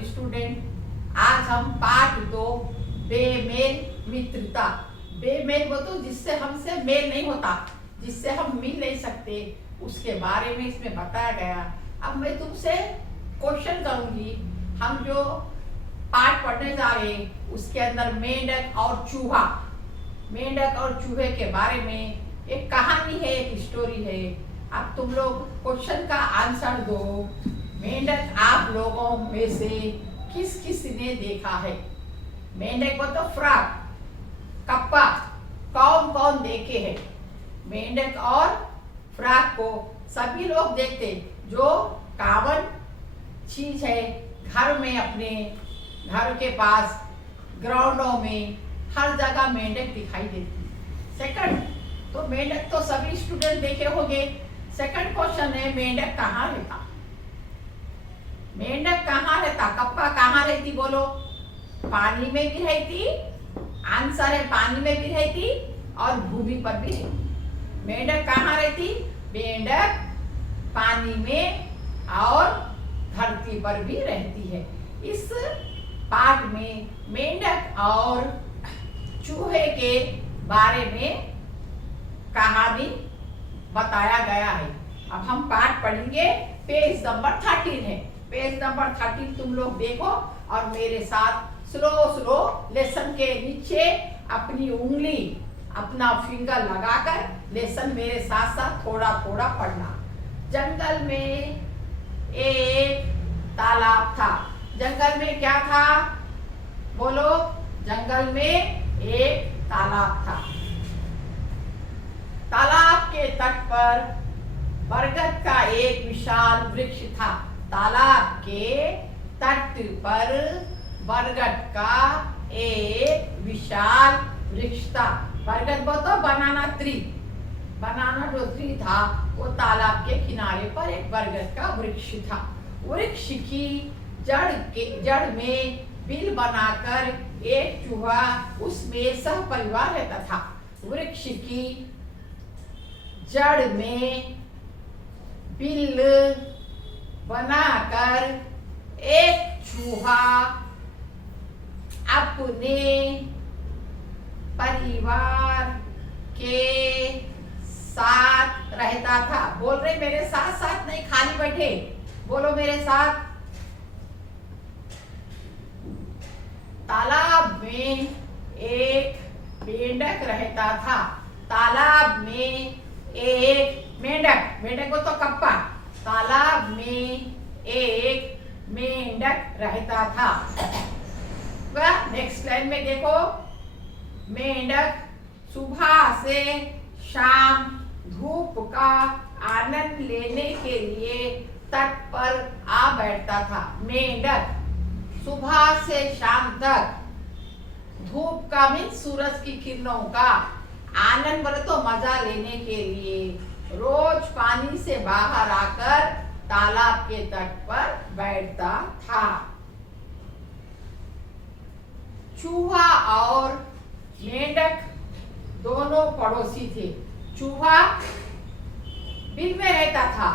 Dear student, आज हम पाठ 2 बेमेल मित्रता। बेमेल वो तो जिससे हमसे मेल नहीं होता, जिससे हम मिल नहीं सकते, उसके बारे में इसमें बताया गया। अब मैं तुमसे क्वेश्चन करूंगी। हम जो पाठ पढ़ने जा रहे हैं उसके अंदर मेंढक और चूहा, मेंढक और चूहे के बारे में एक कहानी है, एक स्टोरी है। अब तुम लोग क्वेश्चन का आंसर दो। मेंढक आप लोगों में से किस किस ने देखा है? मेंढक को तो फ्रॉग, कप्पा कौन कौन देखे हैं? मेंढक और फ्रॉग को सभी लोग देखते। जो कॉमन चीज है घर में, अपने घर के पास, ग्राउंडों में, हर जगह मेंढक दिखाई देती। सेकंड, तो मेंढक तो सभी स्टूडेंट देखे होंगे। सेकंड क्वेश्चन है, मेंढक कहाँ रहता? मेंढक कहाँ रहता? कप्पा कहाँ रहती बोलो? पानी में भी रहती, आंसर है पानी में भी रहती और भूमि पर भी रहती। मेंढक कहाँ रहती? मेंढक पानी में और धरती पर भी रहती है। इस पाठ में मेंढक और चूहे के बारे में कहानी बताया गया है। अब हम पाठ पढ़ेंगे। पेज नंबर 13 है। पेज नंबर 13 तुम लोग देखो और मेरे साथ स्लो लेसन के नीचे अपनी उंगली, अपना फिंगर लगाकर लेसन मेरे साथ साथ थोड़ा थोड़ा पढ़ना। जंगल में एक तालाब था। जंगल में क्या था बोलो? जंगल में एक तालाब था। तालाब के तट पर बरगद का एक विशाल वृक्ष था। तालाब के तट पर बरगद का एक विशाल वृक्ष था। बरगद वो तो बनाना ट्री, बनाना जो ट्री था वो तालाब के किनारे पर एक बरगद का वृक्ष था। वृक्ष की जड़ में बिल बनाकर एक चूहा उसमें सह परिवार रहता था। वृक्ष की जड़ में बिल बनाकर एक चूहा अपने परिवार के साथ रहता था। बोल रहे मेरे साथ साथ नहीं, खाली बैठे बोलो मेरे साथ। तालाब में एक मेंढक रहता था। तालाब में एक मेंढक, मेंढक को तो कप्पा, तालाब में एक मेंढक रहता था। नेक्स्ट लाइन में देखो, मेंढक सुबह से शाम धूप का आनंद लेने के लिए तट पर आ बैठता था। मेंढक सुबह से शाम तक धूप का मीन सूरज की किरणों का आनंद बोले तो मजा लेने के लिए रोज पानी से बाहर आकर तालाब के तट पर बैठता था। चूहा और मेंढक दोनों पड़ोसी थे। चूहा बिल में रहता था,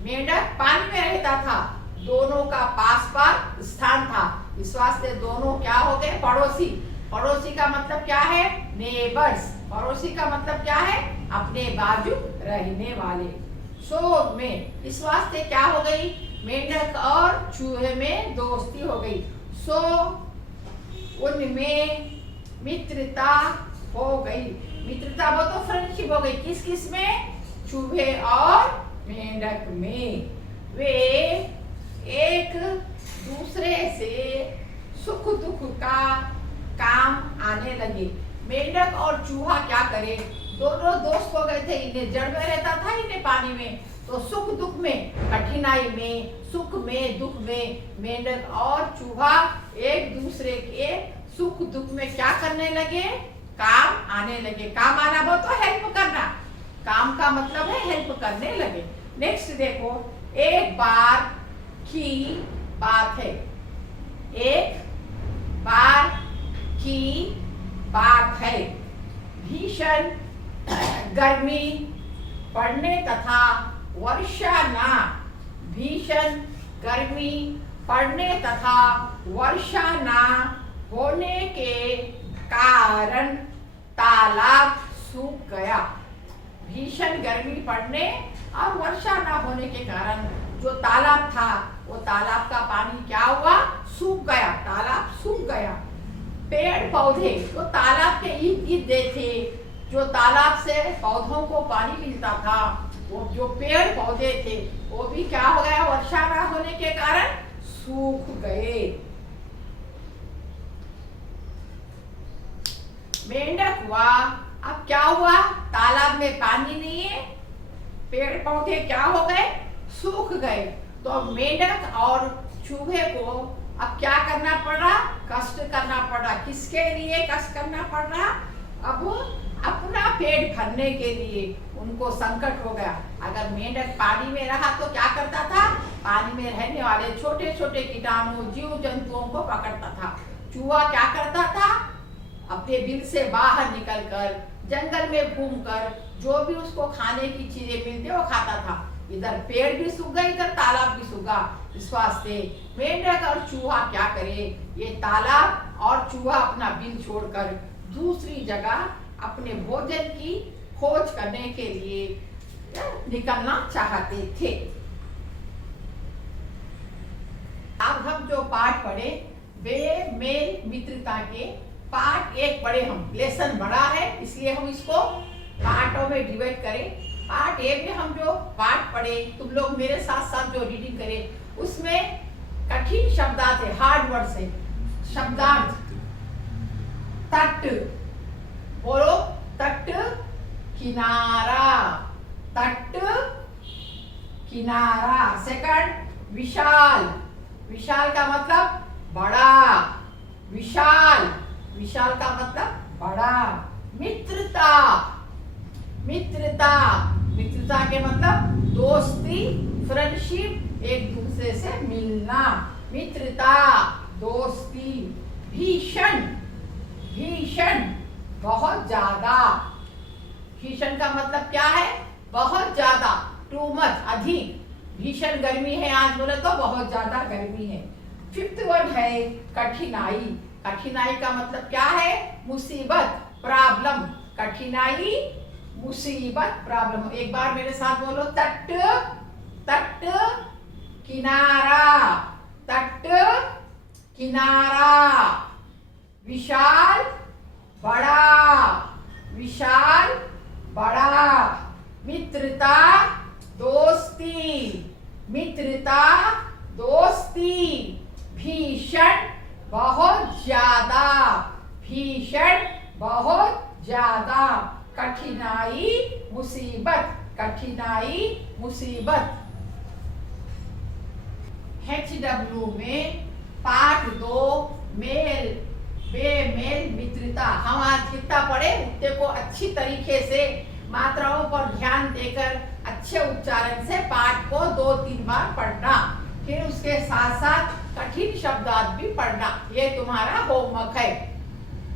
मेंढक पानी में रहता था। दोनों का पास पास स्थान था, इस वास्ते दोनों क्या हो गए? पड़ोसी। पड़ोसी का मतलब क्या है? नेबर्स। पड़ोसी का मतलब क्या है? अपने बाजू रहने वाले। सो में इस वास्ते क्या हो गई? मेंढक और चूहे में दोस्ती हो गई। सो उनमें मित्रता हो गई। मित्रता वो तो फ्रेंडशिप हो गई। किस किस में? चूहे और मेंढक में। वे एक दूसरे से सुख दुख का काम आने लगे। मेंढक और चूहा क्या करे? दोनों दोस्त हो गए थे। इन्हें जड़ में रहता था, इन्हें पानी में। तो सुख दुख में, कठिनाई में, सुख में, दुख में मेंढक और चूहा एक दूसरे के सुख दुख में क्या करने लगे? काम आने लगे। काम आना वो तो हेल्प करना। काम का मतलब है हेल्प करने लगे। नेक्स्ट देखो, एक बार की बात है। एक बार की बात है। भीषण गर्मी पड़ने तथा वर्षा ना भीषण गर्मी पड़ने तथा वर्षा ना होने के कारण तालाब सूख गया। भीषण गर्मी पड़ने और वर्षा ना होने के कारण जो तालाब था वो तालाब का पानी क्या हुआ, सूख गया, तालाब सूख गया। पेड़ पौधे जो तालाब के इर्द गिर्द थे, जो तालाब से पौधों को पानी मिलता था, वो जो पेड़ पौधे थे वो भी क्या हो गया, वर्षा ना होने के कारण सूख गए। मेंढक हुआ, अब क्या हुआ, तालाब में पानी नहीं है, पेड़ पौधे क्या हो गए, सूख गए। तो मेंढक और चूहे को अब क्या करना पड़ रहा, कष्ट करना पड़ रहा। किसके लिए कष्ट करना पड़ रहा, अब अपना पेट भरने के लिए उनको संकट हो गया। अगर मेंढक पानी में रहा तो क्या करता था, पानी में रहने वाले छोटे छोटे कीटाणु जीव जंतुओं को पकड़ता था। चूहा क्या करता था, अपने बिल से बाहर निकलकर जंगल में घूमकर जो भी उसको खाने की चीजें मिलती वो खाता था। इधर पेड़ भी सूख गए, इधर तालाब भी सूखा। इस वास्ते मेंढक और चूहा क्या करे, ये तालाब और चूहा अपना बिल छोड़कर दूसरी जगह अपने भोजन की खोज करने के लिए निकलना चाहते थे। अब हम जो पाठ पढ़े वे मेल मित्रता के पार्ट 1 पढ़े हम, लेसन बड़ा है इसलिए हम इसको पार्टों में डिवाइड करें। पार्ट 1 में हम जो पाठ पढ़े, तुम लोग मेरे साथ साथ जो रीडिंग करें, उसमें कठिन शब्दार्थ है, हार्ड वर्ड्स है। शब्दार्थ तट, बोलो तट, किनारा, तट किनारा। सेकंड विशाल, विशाल का मतलब बड़ा, विशाल, विशाल का मतलब बड़ा। मित्रता, मित्रता, मित्रता के मतलब दोस्ती, फ्रेंडशिप, एक दूसरे से मिलना, मित्रता, दोस्ती। भीषण, भीषण बहुत ज्यादा, भीषण का मतलब क्या है, बहुत ज्यादा, टू मच, अधिक। भीषण गर्मी है आज बोले तो बहुत ज्यादा गर्मी है। 5th वर्ड है कठिनाई, कठिनाई का मतलब क्या है, मुसीबत, प्रॉब्लम। कठिनाई, मुसीबत, प्रॉब्लम। एक बार मेरे साथ बोलो, तट, तट किनारा, तट किनारा। विशाल बड़ा, विशाल बड़ा। मित्रता दोस्ती, मित्रता दोस्ती। भीषण बहुत ज्यादा, भीषण बहुत ज्यादा। कठिनाई मुसीबत, कठिनाई मुसीबत। HW में पार्ट 2 मेल, बेमेल मित्रता। हम आज कितना पढ़े उतने को अच्छी तरीके से मात्राओं पर ध्यान देकर अच्छे उच्चारण से पाठ को 2-3 बार पढ़ना, फिर उसके साथ साथ कठिन शब्दार्थ भी पढ़ना। ये तुम्हारा होमवर्क है।